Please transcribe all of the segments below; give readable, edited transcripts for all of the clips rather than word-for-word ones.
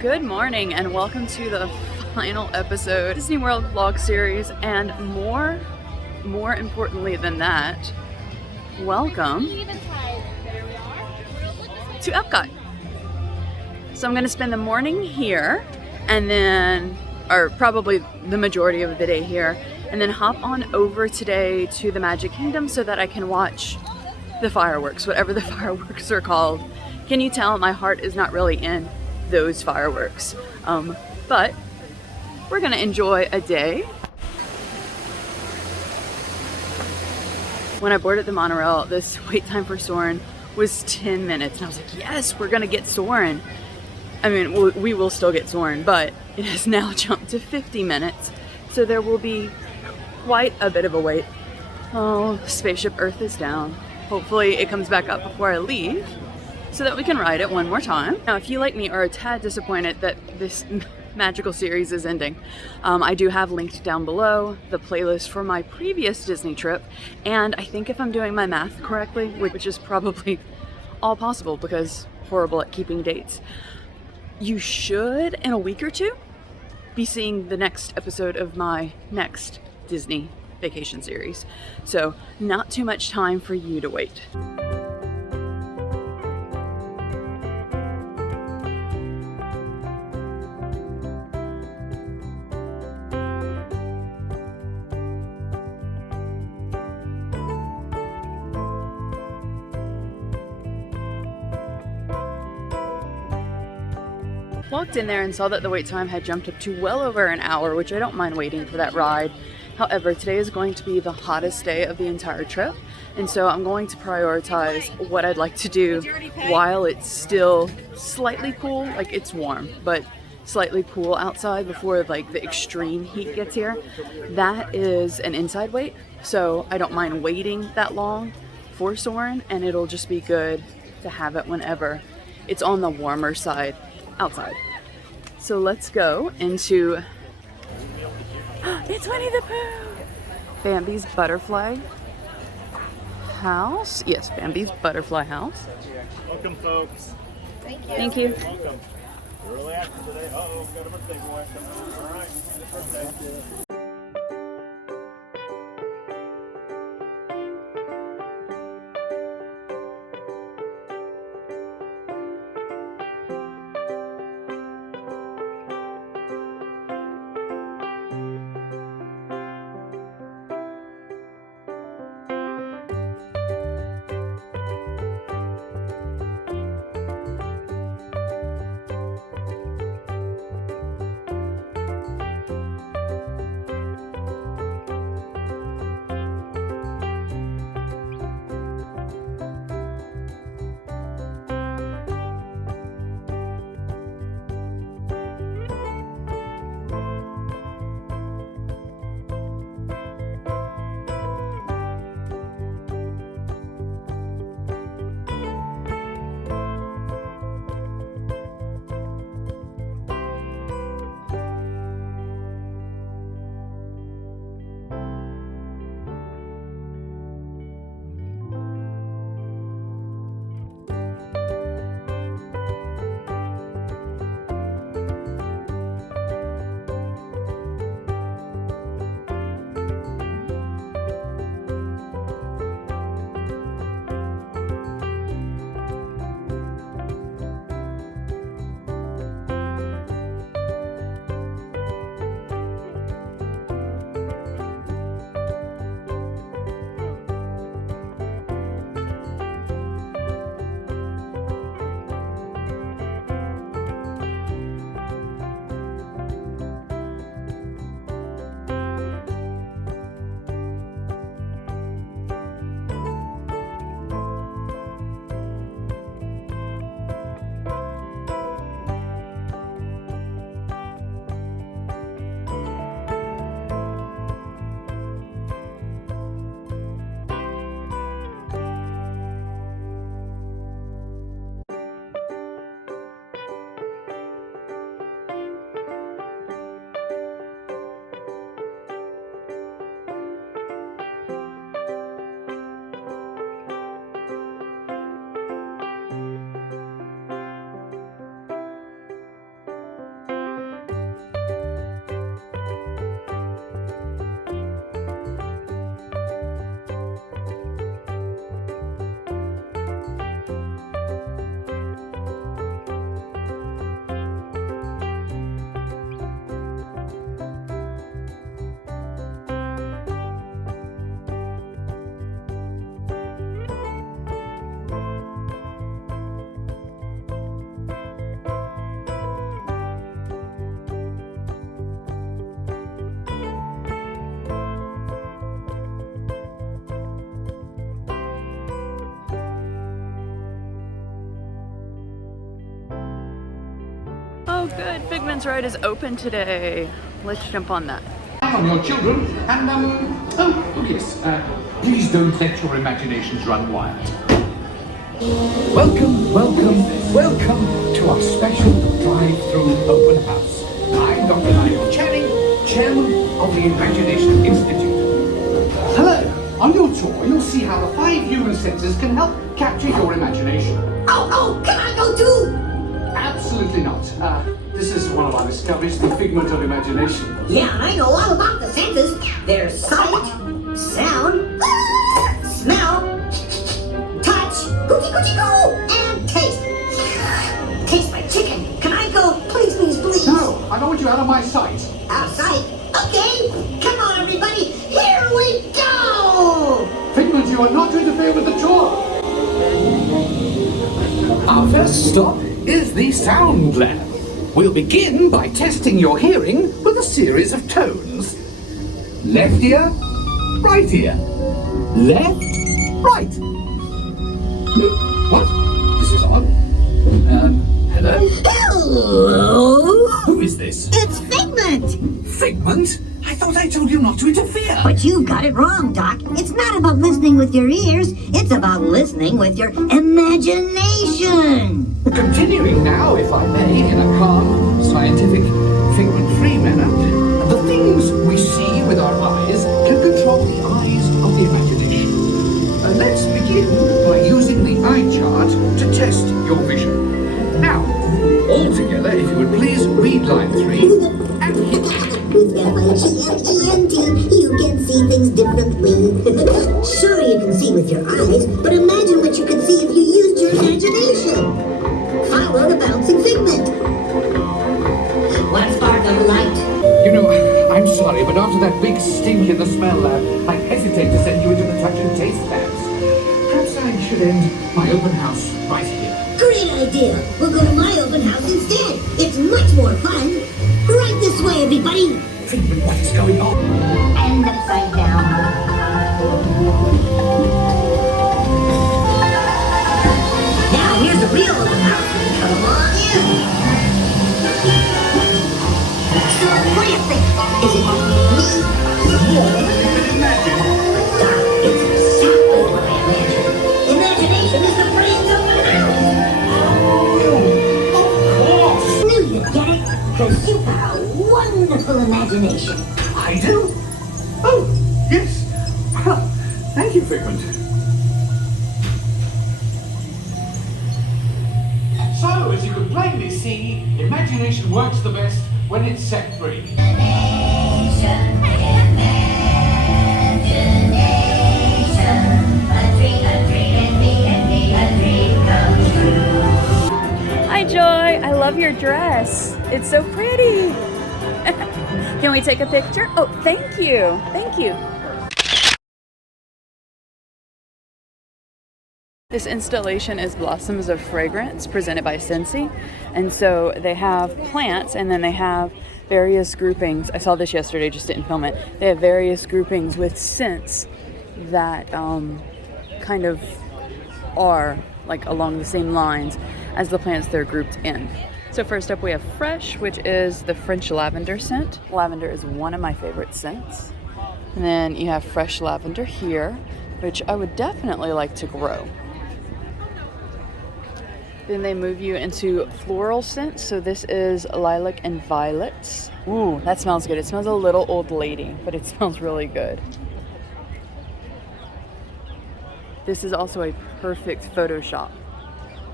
Good morning and welcome to the final episode Disney World vlog series, and more importantly than that, welcome to EPCOT. So I'm going to spend the morning here and then, or probably the majority of the day here, and then hop on over today to the Magic Kingdom so that I can watch the fireworks, whatever the fireworks are called. Can you tell my heart is not really in those fireworks? But we're gonna enjoy a day. When I boarded the monorail, this wait time for Soarin was 10 minutes, and I was like, yes, we're gonna get Soarin. I mean, we will still get Soarin, but it has now jumped to 50 minutes, so there will be quite a bit of a wait. Oh, Spaceship Earth is down. Hopefully it comes back up before I leave so that we can ride it one more time. Now, if you, like me, are a tad disappointed that this magical series is ending, I do have linked down below the playlist for my previous Disney trip, and I think if I'm doing my math correctly, which is probably all possible because horrible at keeping dates, you should, in a week or two, be seeing the next episode of my next Disney vacation series. So not too much time for you to wait. Walked in there and saw that the wait time had jumped up to well over an hour, which I don't mind waiting for that ride. However, today is going to be the hottest day of the entire trip, and so I'm going to prioritize what I'd like to do while it's still slightly cool, like it's warm, but slightly cool outside before like the extreme heat gets here. That is an inside wait, so I don't mind waiting that long for Soarin', and it'll just be good to have it whenever it's on the warmer side outside. So let's go into it's Winnie the Pooh! Bambi's Butterfly House. Yes, Bambi's Butterfly House. Welcome, folks. Thank you. Thank you. Welcome. We're really active today. Uh-oh, got a birthday boy. All right. Birthday. good. Figment's ride is open today. Let's jump on that. On your children, and oh yes, please don't let your imaginations run wild. Welcome, welcome, welcome to our special drive-through open house. I'm Dr. Nigel Channing, Chairman of the Imagination Institute. Hello, on your tour you'll see how the 5 human senses can help capture your imagination. Oh, can I go too? Absolutely not. This is one of our discoveries, the figment of imagination. Yeah, I know all about the senses. There's sight, sound, smell, touch, coochie coochie go, and taste. Taste my chicken. Can I go? Please, please, please. No, I don't want you out of my sight. Out of sight? Okay. Come on, everybody. Here we go. Figment, you are not to interfere with the tour. Our first stop is the sound lab. We'll begin by testing your hearing with a series of tones. Left ear, right ear. Left, right. What? This is odd. Hello? Hello. Who is this? It's Figment. Figment? I thought I told you not to interfere. But you've got it wrong, Doc. It's not about listening with your ears. It's about listening with your imagination. Continuing now, if I may, in a calm, scientific, figment-free manner, the things we see with our eyes can control the eyes of the imagination. Let's begin by using the eye chart to test your vision. Now, all together, if you would please read line 3 and hit. With F-I-G-M-E-N-T, you can see things differently. Sure, you can see with your eyes, but imagine what you could see if you used your imagination. Follow the bouncing figment. One spark of light. You know, I'm sorry, but after that big stink in the smell lab, I hesitate to send you into the touch and taste labs. Perhaps I should end my open house right here. Great idea. We'll go to my open house instead. It's much more fun. Right this way, everybody. Figment, what is going on? And upside down. Now here's the real open house. Come on in. So what do you think? Is it me? Doc, it's exactly what I imagined. Imagination is the brains of the Of course! Knew you'd get it. Because you've got a wonderful imagination. I do? Oh, yes. Well, thank you, Figment. So, as you can plainly see, imagination works the best when it's set free. Hi, Joy. I love your dress. It's so pretty. Can we take a picture? Oh, thank you. Thank you. This installation is Blossoms of Fragrance, presented by Scentsy. And so they have plants, and then they have various groupings. I saw this yesterday, just didn't film it. They have various groupings with scents that kind of are like along the same lines as the plants they're grouped in. So first up we have Fresh, which is the French lavender scent. Lavender is one of my favorite scents. And then you have Fresh Lavender here, which I would definitely like to grow. Then they move you into floral scents. So this is Lilac and Violets. Ooh, that smells good. It smells a little old lady, but it smells really good. This is also a perfect photo stop,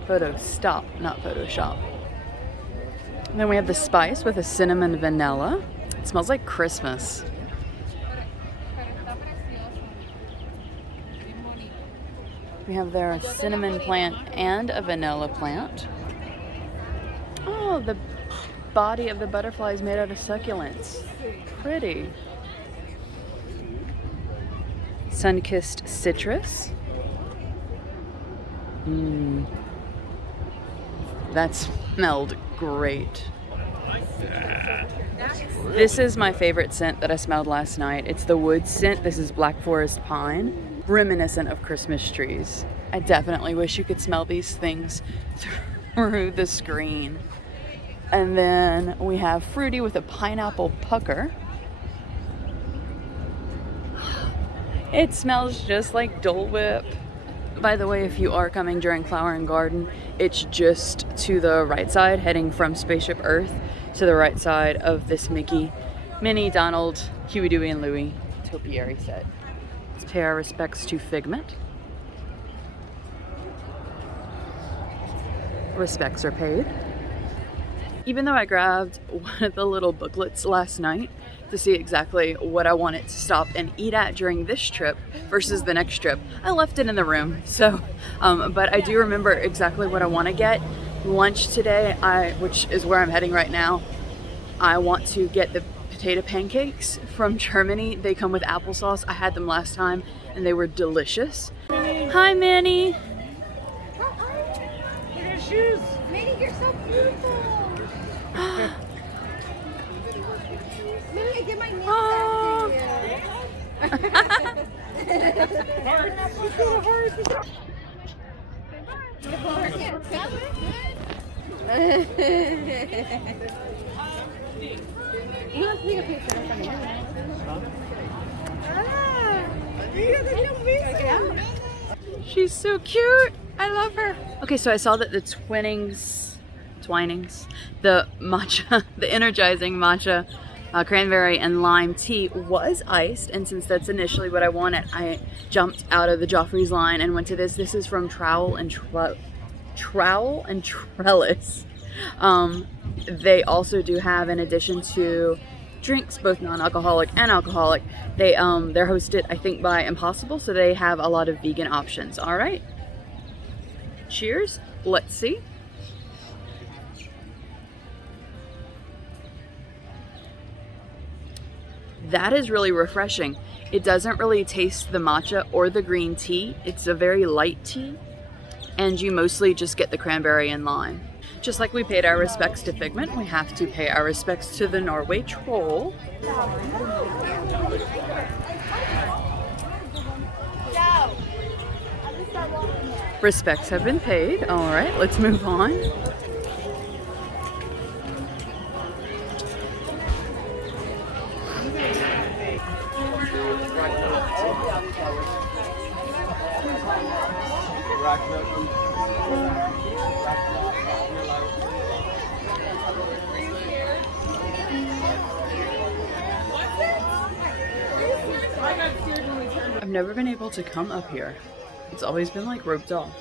not Photoshop. And then we have the Spice with a cinnamon vanilla. It smells like Christmas. We have there a cinnamon plant and a vanilla plant. Oh, the body of the butterfly is made out of succulents. Pretty. Sun-kissed citrus. That smelled great. This is my favorite scent that I smelled last night. It's the wood scent. This is Black Forest Pine, reminiscent of Christmas trees. I definitely wish you could smell these things through the screen. And then we have fruity with a pineapple pucker. It smells just like Dole Whip. By the way, if you are coming during Flower and Garden, it's just to the right side, heading from Spaceship Earth to the right side of this Mickey, Minnie, Donald, Huey, Dewey, and Louie topiary set. Let's pay our respects to Figment. Respects are paid. Even though I grabbed one of the little booklets last night to see exactly what I wanted to stop and eat at during this trip versus the next trip, I left it in the room. So, but I do remember exactly what I want to get. Lunch today, which is where I'm heading right now, I want to get the potato pancakes from Germany. They come with applesauce. I had them last time and they were delicious. Hi, Minnie. Look at shoes. Minnie, you're so beautiful. Minnie, get my nails back She's so cute. I love her. Okay, so I saw that the Twinnings, the matcha, the Energizing matcha, cranberry and lime tea was iced, and since that's initially what I wanted, I jumped out of the Joffrey's line and went to this. This is from Trowel and Trellis. They also do have, in addition to drinks, both non-alcoholic and alcoholic, they're hosted, I think, by Impossible, so they have a lot of vegan options. All right, cheers. Let's see. That is really refreshing. It doesn't really taste the matcha or the green tea. It's a very light tea, and you mostly just get the cranberry and lime. Just like we paid our respects to Figment, we have to pay our respects to the Norway troll. Respects have been paid. All right, let's move on. I've never been able to come up here. It's always been like roped off.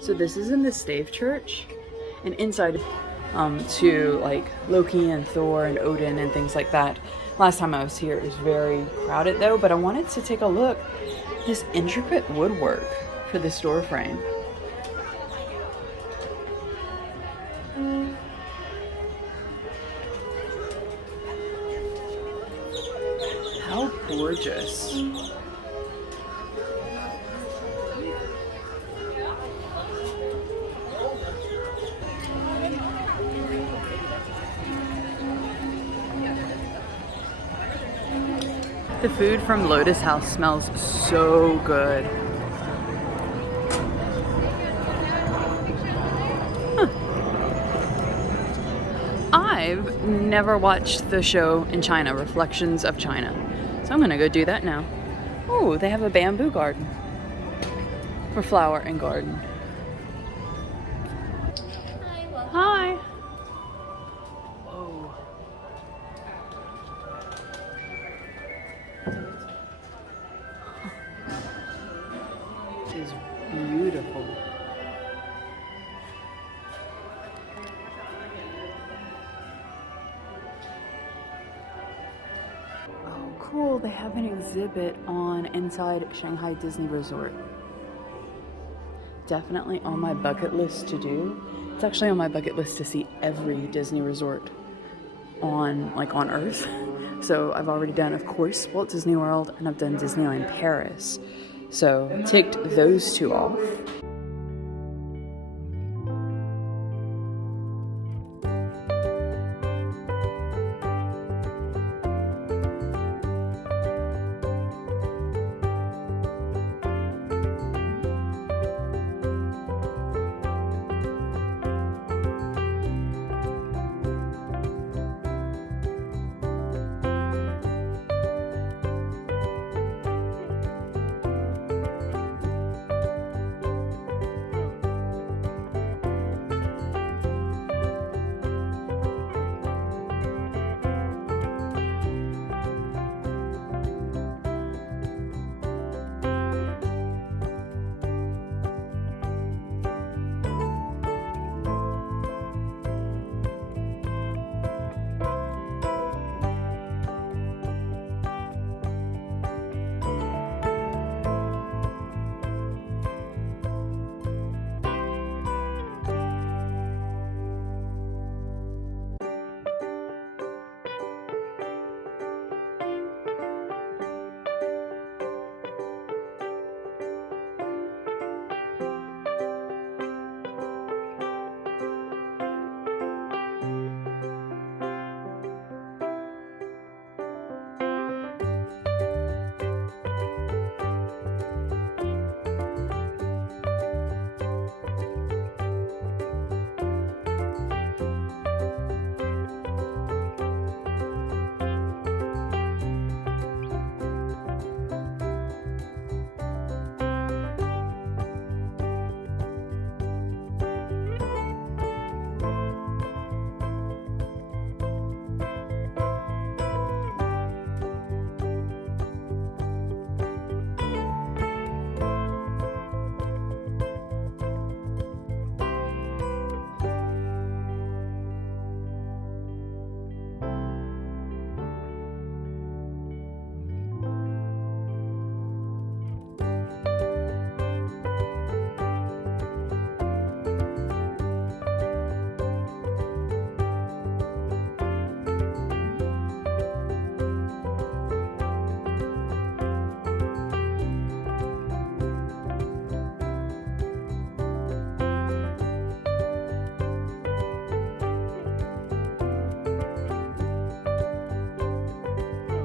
So this is in the Stave Church, and inside to like Loki and Thor and Odin and things like that. Last time I was here, it was very crowded though, but I wanted to take a look at this intricate woodwork for this door frame. How gorgeous. The food from Lotus House smells so good. Huh. I've never watched the show in China, Reflections of China. So I'm gonna go do that now. Oh, they have a bamboo garden for Flower and Garden. Hi. Whoa. This is beautiful. Cool, they have an exhibit on inside Shanghai Disney Resort. Definitely on my bucket list to do. It's actually on my bucket list to see every Disney resort on Earth. So I've already done, of course, Walt Disney World, and I've done Disneyland Paris. So ticked those two off.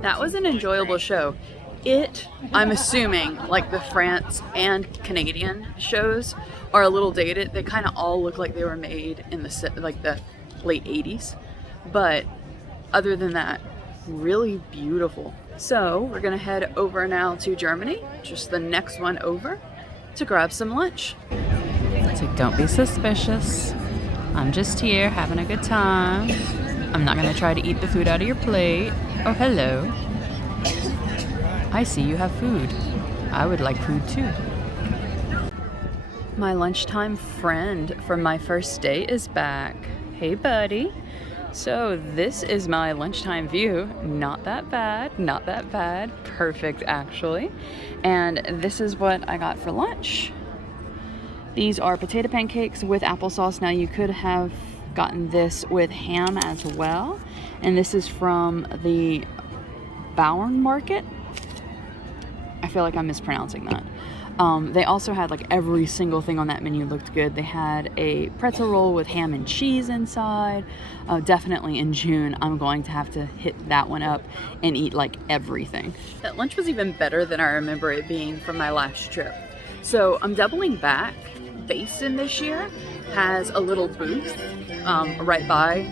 That was an enjoyable show. I'm assuming, like the France and Canadian shows are a little dated. They kind of all look like they were made in the late 80s. But other than that, really beautiful. So we're gonna head over now to Germany, just the next one over, to grab some lunch. So don't be suspicious. I'm just here having a good time. I'm not gonna try to eat the food out of your plate. Oh, hello. I see you have food. I would like food too. My lunchtime friend from my first day is back. Hey, buddy. So this is my lunchtime view. Not that bad, not that bad. Perfect, actually. And this is what I got for lunch. These are potato pancakes with applesauce. Now you could have gotten this with ham as well. And this is from the Bauernmarket. I feel like I'm mispronouncing that. They also had like every single thing on that menu looked good. They had a pretzel roll with ham and cheese inside. Definitely in June, I'm going to have to hit that one up and eat like everything. That lunch was even better than I remember it being from my last trip. So I'm doubling back. Basin this year has a little booth right by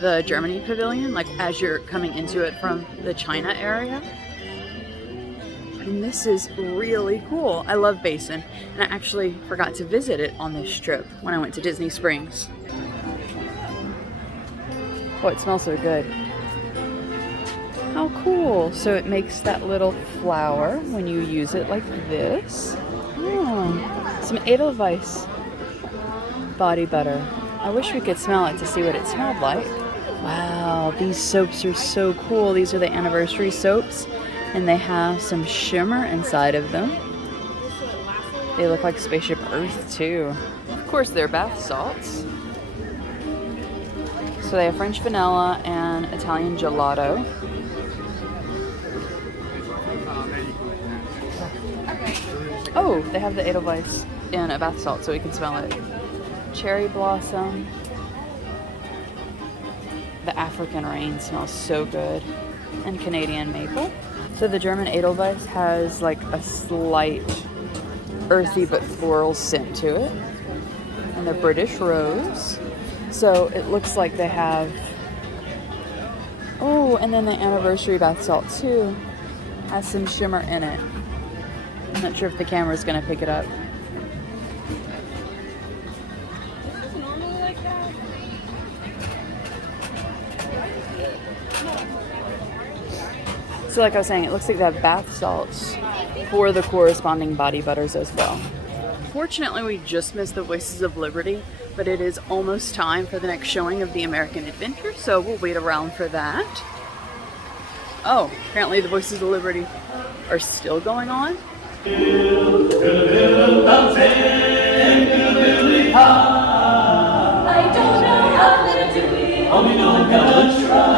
the Germany Pavilion, like as you're coming into it from the China area. And this is really cool. I love Basin, and I actually forgot to visit it on this trip when I went to Disney Springs. Oh, it smells so good. How cool. So it makes that little flower when you use it like this. Oh, some Edelweiss body butter. I wish we could smell it to see what it smelled like. Wow, these soaps are so cool. These are the anniversary soaps. And they have some shimmer inside of them. They look like Spaceship Earth too. Of course, they're bath salts. So they have French vanilla and Italian gelato. Oh, they have the Edelweiss in a bath salt so we can smell it. Cherry blossom. The African rain smells so good. And Canadian maple. So the German Edelweiss has like a slight earthy but floral scent to it. And the British rose. So it looks like they have, oh, and then the anniversary bath salt too has some shimmer in it. I'm not sure if the camera's gonna pick it up. So like I was saying, it looks like they have bath salts for the corresponding body butters as well. Fortunately, we just missed the Voices of Liberty, but it is almost time for the next showing of the American Adventure, so we'll wait around for that. Oh, apparently the Voices of Liberty are still going on. I don't know how to do it, only know I'm gonna try.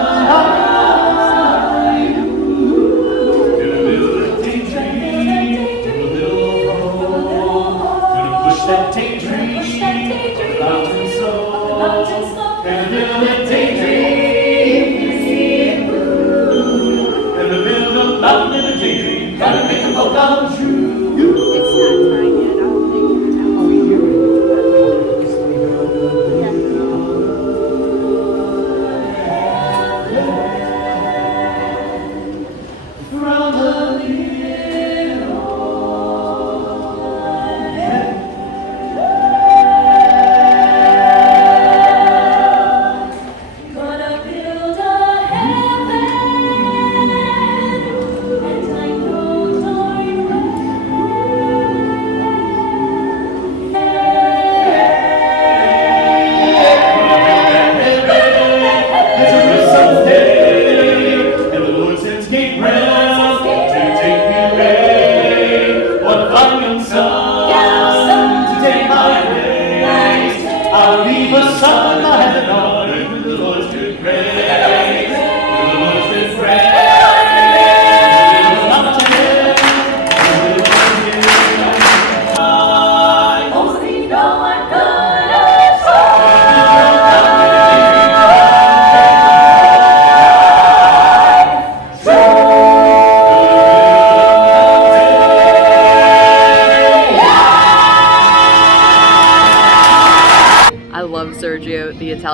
That daydream, the mountain slope, and build a daydream, and build a mountain and a daydream, gotta make them both come true. It's not time yet, I don't think. Oh, you from the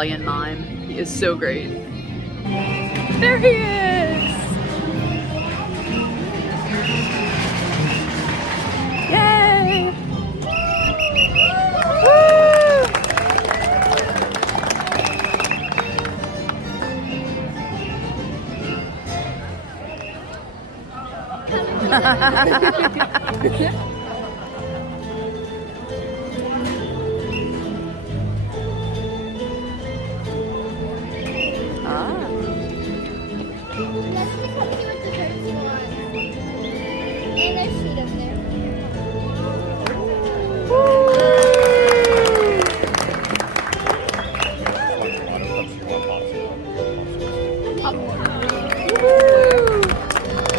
Italian Mime. He is so great. There he is! Yay! And there's food up there.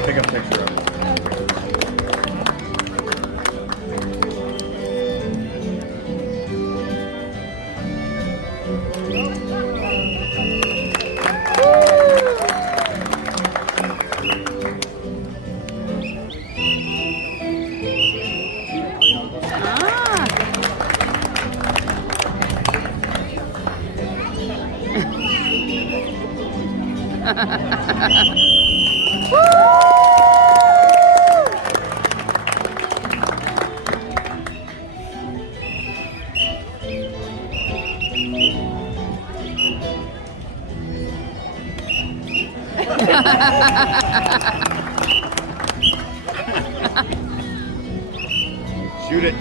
Take a picture of it. Shoot it.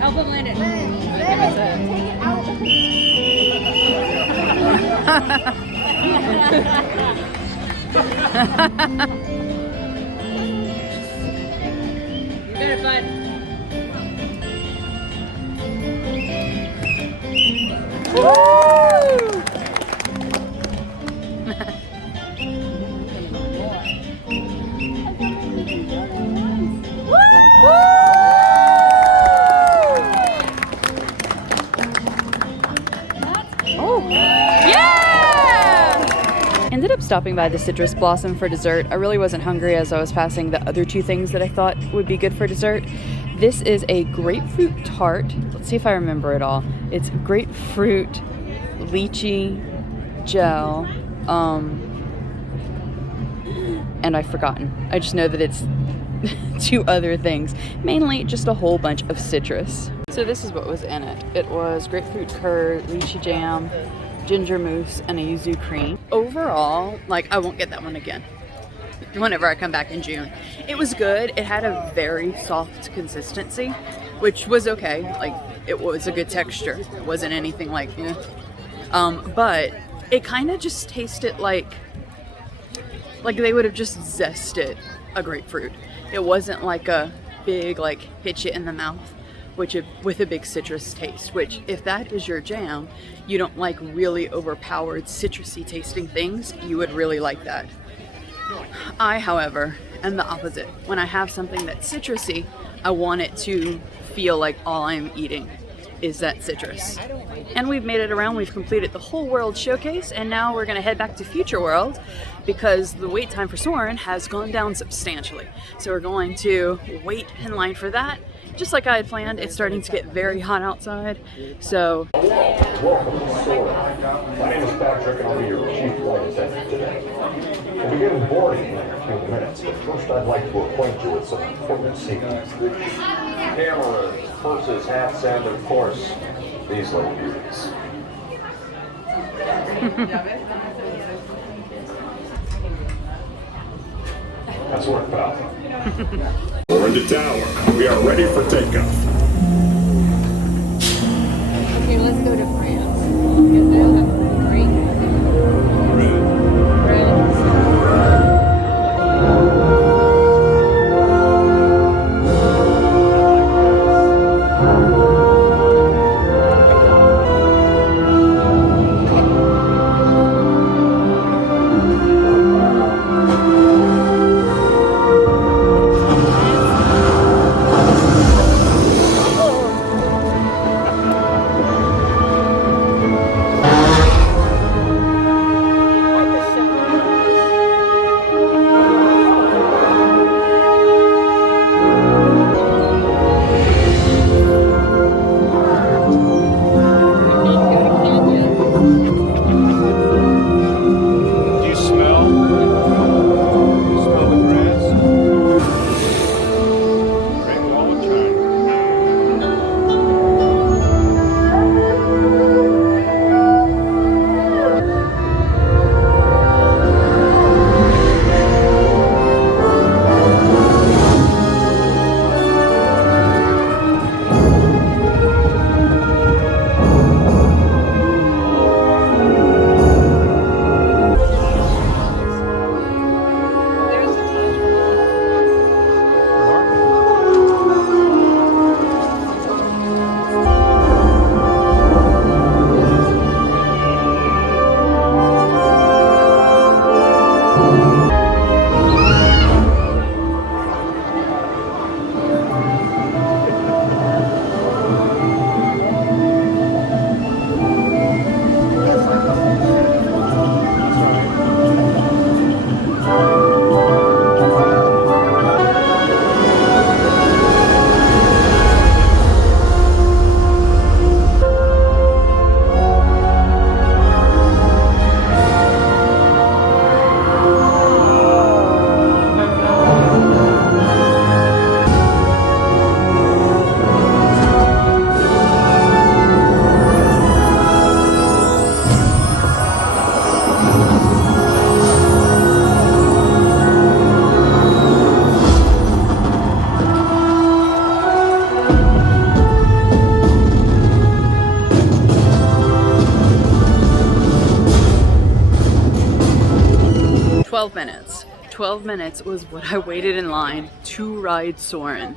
Help him land it. Take it out. You did it, bud. Ended up stopping by the Citrus Blossom for dessert. I really wasn't hungry as I was passing the other two things that I thought would be good for dessert. This is a grapefruit tart. Let's see if I remember it all. It's grapefruit, lychee, gel, and I've forgotten. I just know that it's two other things. Mainly just a whole bunch of citrus. So this is what was in it. It was grapefruit curd, lychee jam, ginger mousse, and a yuzu cream. Overall, like, I won't get that one again whenever I come back in June. It was good. It had a very soft consistency, which was okay. Like, it was a good texture. It wasn't anything like, but it kind of just tasted like they would have just zested a grapefruit. It wasn't like a big, like, hit you in the mouth with a big citrus taste, which, if that is your jam, you don't like really overpowered citrusy tasting things, you would really like that. I, however, am the opposite. When I have something that's citrusy, I want it to feel like all I'm eating is that citrus. And we've made it around. We've completed the whole World Showcase, and now we're going to head back to Future World because the wait time for Soarin has gone down substantially. So we're going to wait in line for that. Just like I had planned, it's starting to get very hot outside, so... Welcome to Soarin. My name is Patrick, and I'll be your chief flight attendant today. We'll begin boarding in a few minutes, but first I'd like to acquaint you with some important safety. Cameras, purses, hats, and of course, these little beauties. That's what it felt. We're into tower. We are ready for takeoff. Okay, let's go to France. Because they'll have great minutes. 12 minutes was what I waited in line to ride Soarin'.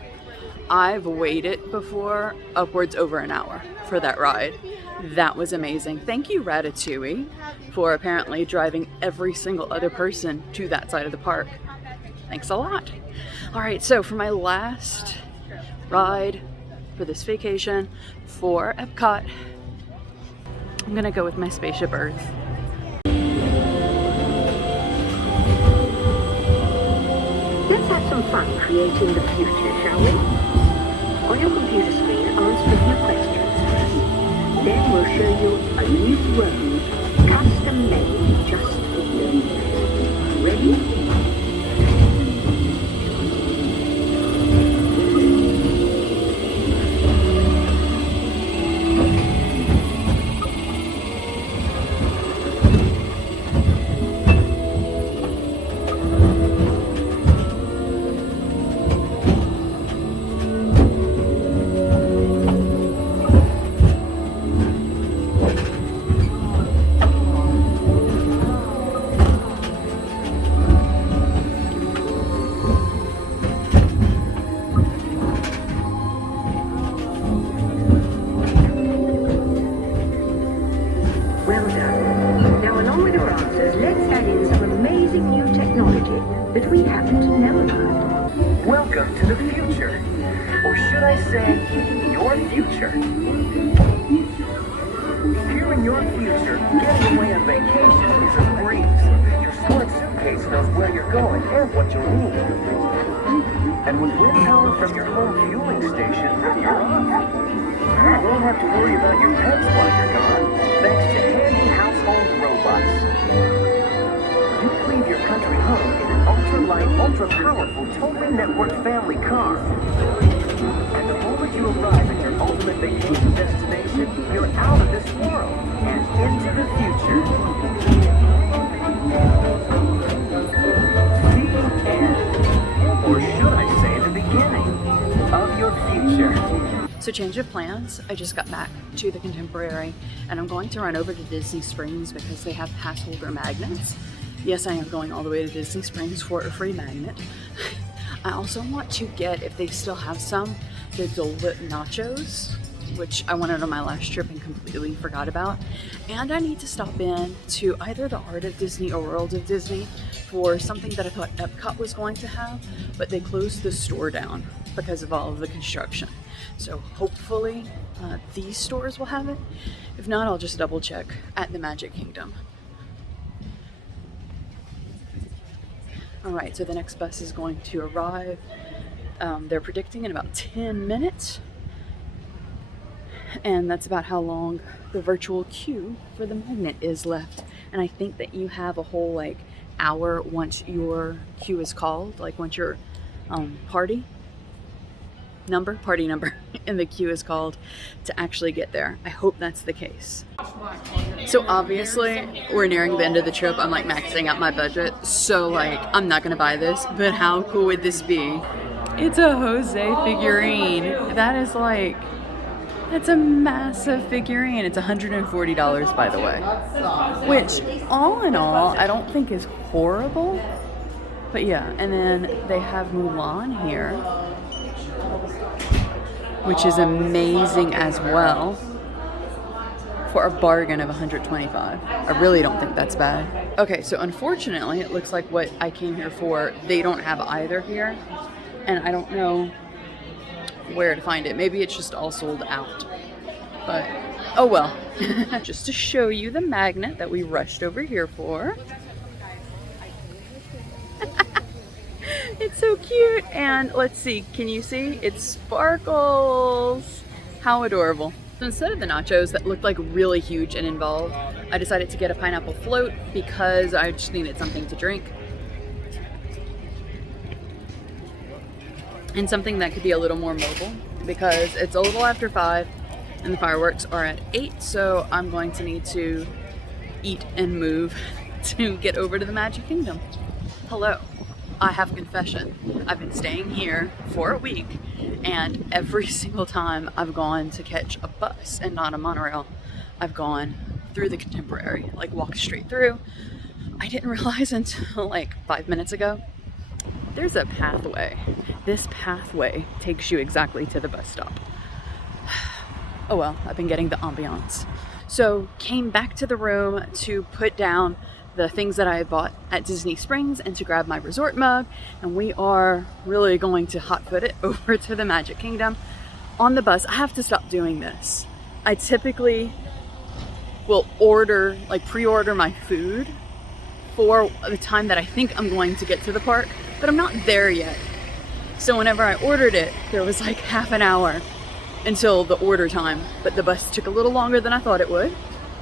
I've waited before upwards over an hour for that ride. That was amazing. Thank you, Ratatouille, for apparently driving every single other person to that side of the park. Thanks a lot. All right, so for my last ride for this vacation for EPCOT, I'm gonna go with my Spaceship Earth. Let's have some fun creating the future, shall we? On your computer screen, answer a few questions first. Then we'll show you a new road, custom made just for you. Ready? Welcome to the future, or should I say, your future. Here in your future, getting away on vacation is a breeze. Your smart suitcase knows where you're going and what you'll need. And with wind power from your home fueling station, you're off. You won't have to worry about your pets while you're gone, thanks to handy household robots. You leave your country home in an ultra-light, ultra-powerful, totally networked family car. And the moment you arrive at your ultimate vacation destination, you're out of this world and into the future. The end. Or should I say the beginning? So change of plans. I just got back to the Contemporary and I'm going to run over to Disney Springs because they have pass holder magnets. Yes, I am going all the way to Disney Springs for a free magnet. I also want to get, if they still have some, the Dole Whip nachos, which I wanted on my last trip and completely forgot about. And I need to stop in to either the Art of Disney or World of Disney for something that I thought EPCOT was going to have, but they closed the store down because of all of the construction. So hopefully these stores will have it. If not, I'll just double check at the Magic Kingdom. All right, so the next bus is going to arrive. They're predicting in about 10 minutes. And that's about how long the virtual queue for the magnet is left. And I think that you have a whole like hour once your queue is called, like once your party number in the queue is called to actually get there. I hope that's the case. So obviously we're nearing the end of the trip. I'm like maxing out my budget. So like I'm not gonna buy this, but how cool would this be? It's a Jose figurine. That is like, it's a massive figurine. It's $140 by the way. Which all in all, I don't think is horrible. But yeah, and then they have Mulan here, which is amazing as well, for a bargain of $125. I really don't think that's bad. Okay, so unfortunately, it looks like what I came here for, they don't have either here, and I don't know where to find it. Maybe it's just all sold out, but oh well. Just to show you the magnet that we rushed over here for. It's so cute, and let's see, can you see? It sparkles. How adorable. So instead of the nachos that looked like really huge and involved, I decided to get a pineapple float because I just needed something to drink. And something that could be a little more mobile because it's a little after 5 and the fireworks are at 8, so I'm going to need to eat and move to get over to the Magic Kingdom. Hello. I have a confession. I've been staying here for a week, and every single time I've gone to catch a bus and not a monorail, I've gone through the Contemporary, like walked straight through. I didn't realize until like 5 minutes ago, there's a pathway. This pathway takes you exactly to the bus stop. Oh well, I've been getting the ambiance. So came back to the room to put down the things that I had bought at Disney Springs and to grab my resort mug, and we are really going to hot foot it over to the Magic Kingdom. On the bus, I have to stop doing this. I typically will order, like pre-order my food for the time that I think I'm going to get to the park, but I'm not there yet. So whenever I ordered it, there was like half an hour until the order time, but the bus took a little longer than I thought it would,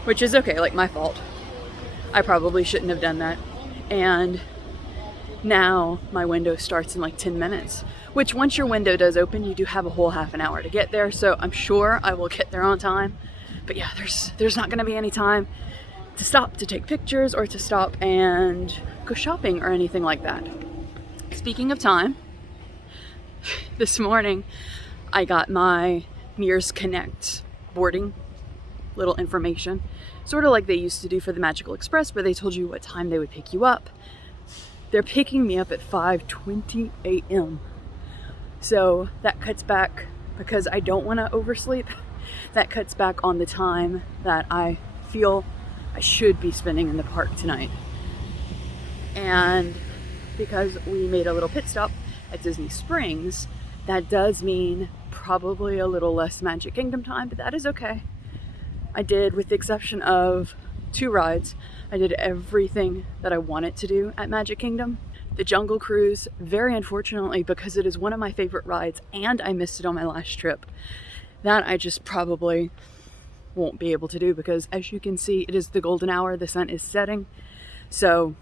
which is okay, like my fault. I probably shouldn't have done that. And now my window starts in like 10 minutes, which once your window does open, you do have a whole half an hour to get there. So I'm sure I will get there on time. But yeah, there's not gonna be any time to stop to take pictures or to stop and go shopping or anything like that. Speaking of time, this morning I got my Mears Connect boarding little information, sort of like they used to do for the Magical Express, where they told you what time they would pick you up. They're picking me up at 5:20 a.m. So that cuts back, because I don't want to oversleep, that cuts back on the time that I feel I should be spending in the park tonight. And because we made a little pit stop at Disney Springs, that does mean probably a little less Magic Kingdom time, but that is okay. I did, with the exception of 2 rides, I did everything that I wanted to do at Magic Kingdom. The Jungle Cruise, very unfortunately, because it is one of my favorite rides and I missed it on my last trip, that I just probably won't be able to do because, as you can see, it is the golden hour, the sun is setting, so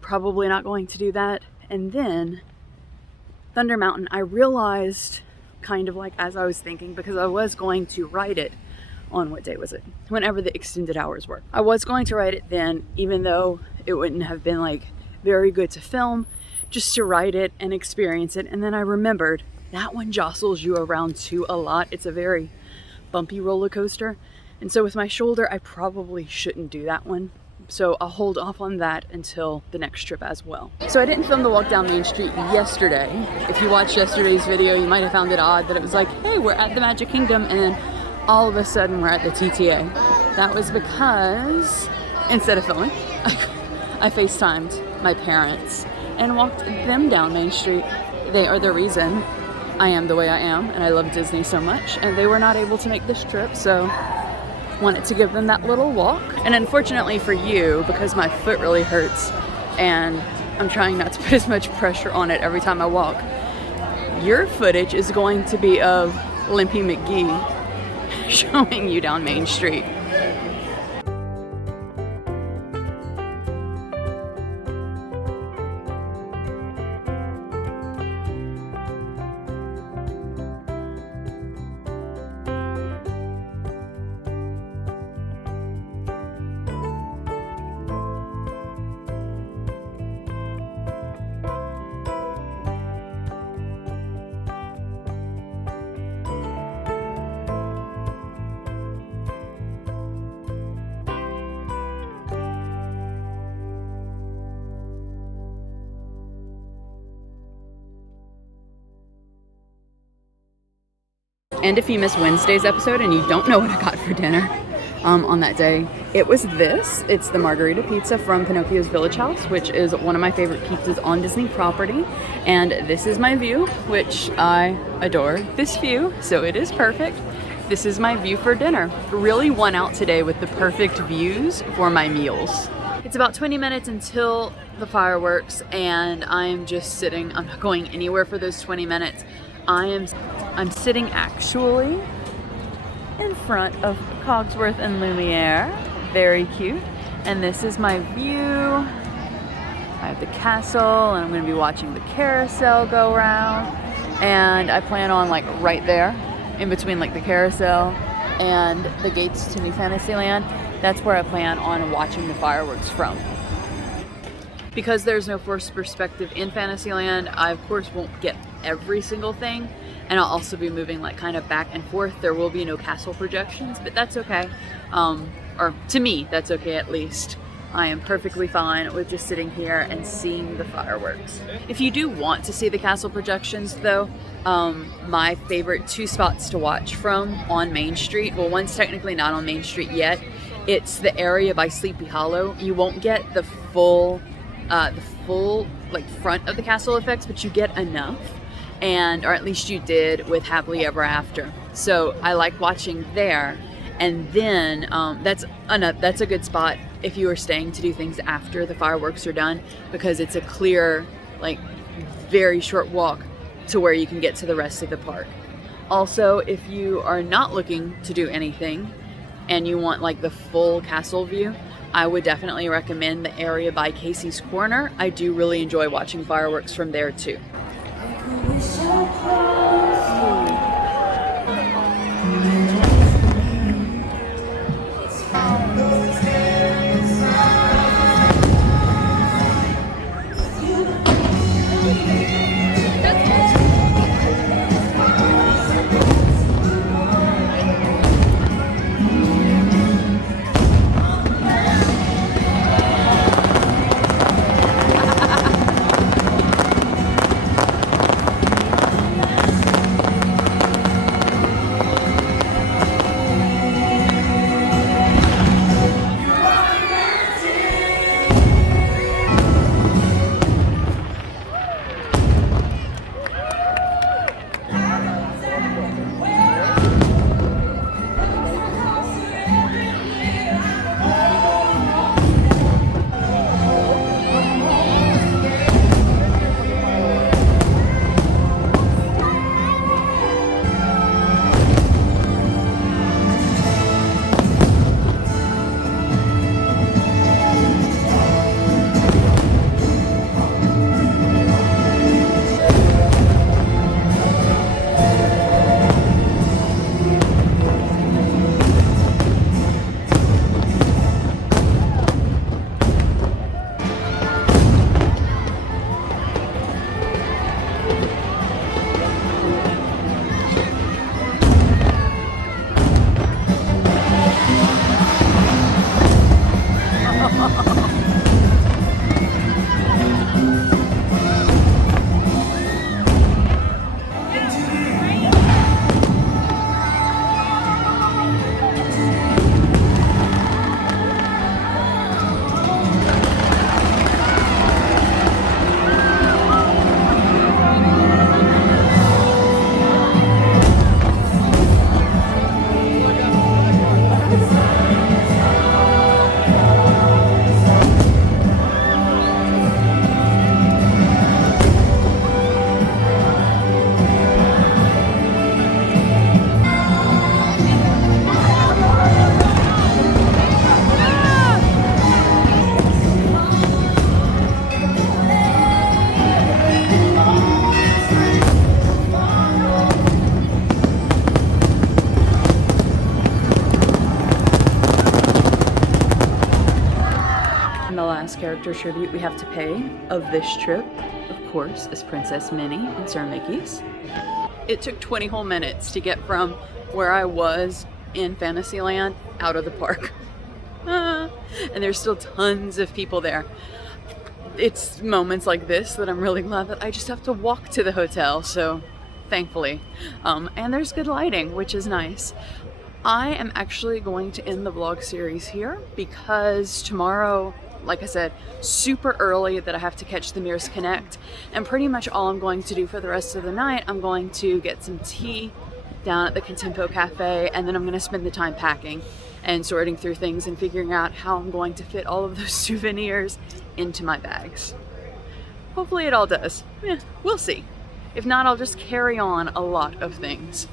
probably not going to do that. And then Thunder Mountain, I realized, kind of like as I was thinking, because I was going to ride it on, what day was it? Whenever the extended hours were. I was going to ride it then, even though it wouldn't have been like very good to film, just to ride it and experience it. And then I remembered that one jostles you around too a lot. It's a very bumpy roller coaster. And so with my shoulder, I probably shouldn't do that one. So I'll hold off on that until the next trip as well. So I didn't film the walk down Main Street yesterday. If you watched yesterday's video, you might have found it odd that it was like, hey, we're at the Magic Kingdom, and then all of a sudden we're at the TTA. That was because instead of filming, I FaceTimed my parents and walked them down Main Street. They are the reason I am the way I am, and I love Disney so much, and they were not able to make this trip, so wanted to give them that little walk. And unfortunately for you, because my foot really hurts and I'm trying not to put as much pressure on it every time I walk, your footage is going to be of Limpy McGee showing you down Main Street. And if you missed Wednesday's episode and you don't know what I got for dinner on that day, it was this. It's the margarita pizza from Pinocchio's Village House, which is one of my favorite pizzas on Disney property. And this is my view, which I adore this view, so it is perfect. This is my view for dinner. Really won out today with the perfect views for my meals. It's about 20 minutes until the fireworks, and I'm just sitting. I'm not going anywhere for those 20 minutes. I'm sitting actually in front of Cogsworth and Lumiere. Very cute. And this is my view. I have the castle, and I'm going to be watching the carousel go around. And I plan on like right there, in between like the carousel and the gates to New Fantasyland. That's where I plan on watching the fireworks from. Because there's no forced perspective in Fantasyland, I of course won't get every single thing, and I'll also be moving like kind of back and forth. There will be no castle projections, but that's okay. Or to me, that's okay at least. I am perfectly fine with just sitting here and seeing the fireworks. If you do want to see the castle projections though, my favorite two spots to watch from on Main Street, well, one's technically not on Main Street yet. It's the area by Sleepy Hollow. You won't get the full like front of the castle effects, but you get enough, or at least you did with Happily Ever After. So I like watching there, and then that's a good spot if you are staying to do things after the fireworks are done, because it's a clear, like very short walk to where you can get to the rest of the park. Also, if you are not looking to do anything and you want like the full castle view, I would definitely recommend the area by Casey's Corner. I do really enjoy watching fireworks from there too. last character tribute we have to pay of this trip, of course, is Princess Minnie and Sir Mickey's. It took 20 whole minutes to get from where I was in Fantasyland out of the park. And there's still tons of people there. It's moments like this that I'm really glad that I just have to walk to the hotel, so thankfully. And there's good lighting, which is nice. I am actually going to end the vlog series here because tomorrow, like I said, super early that I have to catch the Mears Connect, and pretty much all I'm going to do for the rest of the night, I'm going to get some tea down at the Contempo Cafe, and then I'm going to spend the time packing and sorting through things and figuring out how I'm going to fit all of those souvenirs into my bags. Hopefully it all does. We'll see. If not, I'll just carry on a lot of things.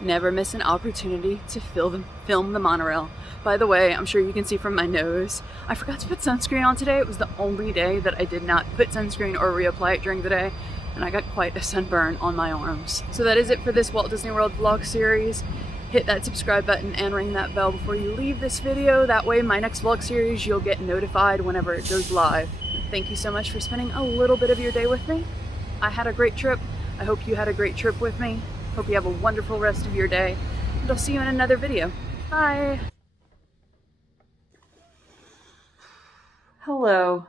Never miss an opportunity to film the monorail. By the way, I'm sure you can see from my nose, I forgot to put sunscreen on today. It was the only day that I did not put sunscreen or reapply it during the day, and I got quite a sunburn on my arms. So that is it for this Walt Disney World vlog series. Hit that subscribe button and ring that bell before you leave this video. That way my next vlog series, you'll get notified whenever it goes live. Thank you so much for spending a little bit of your day with me. I had a great trip. I hope you had a great trip with me. Hope you have a wonderful rest of your day, and I'll see you in another video. Bye! Hello.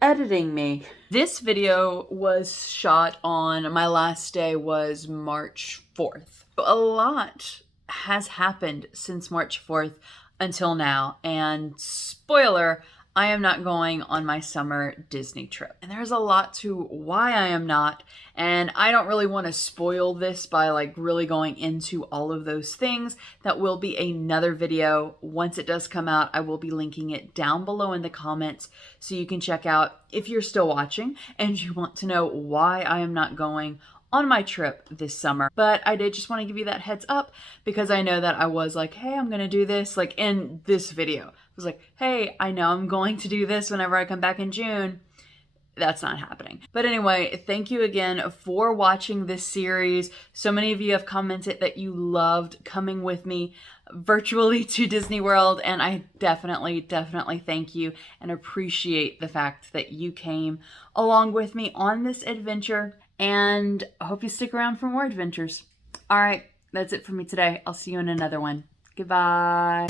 Editing me. This video was shot on, my last day was March 4th. A lot has happened since March 4th until now, and spoiler, I am not going on my summer Disney trip. And there's a lot to why I am not, and I don't really want to spoil this by like really going into all of those things. That will be another video. Once it does come out, I will be linking it down below in the comments so you can check out if you're still watching and you want to know why I am not going on my trip this summer. But I did just want to give you that heads up because I know that I was like, hey, I'm gonna do this like in this video. I was like, hey, I know I'm going to do this whenever I come back in June. That's not happening. But anyway, thank you again for watching this series. So many of you have commented that you loved coming with me virtually to Disney World, and I definitely thank you and appreciate the fact that you came along with me on this adventure, and I hope you stick around for more adventures. All right, that's it for me today. I'll see you in another one. Goodbye.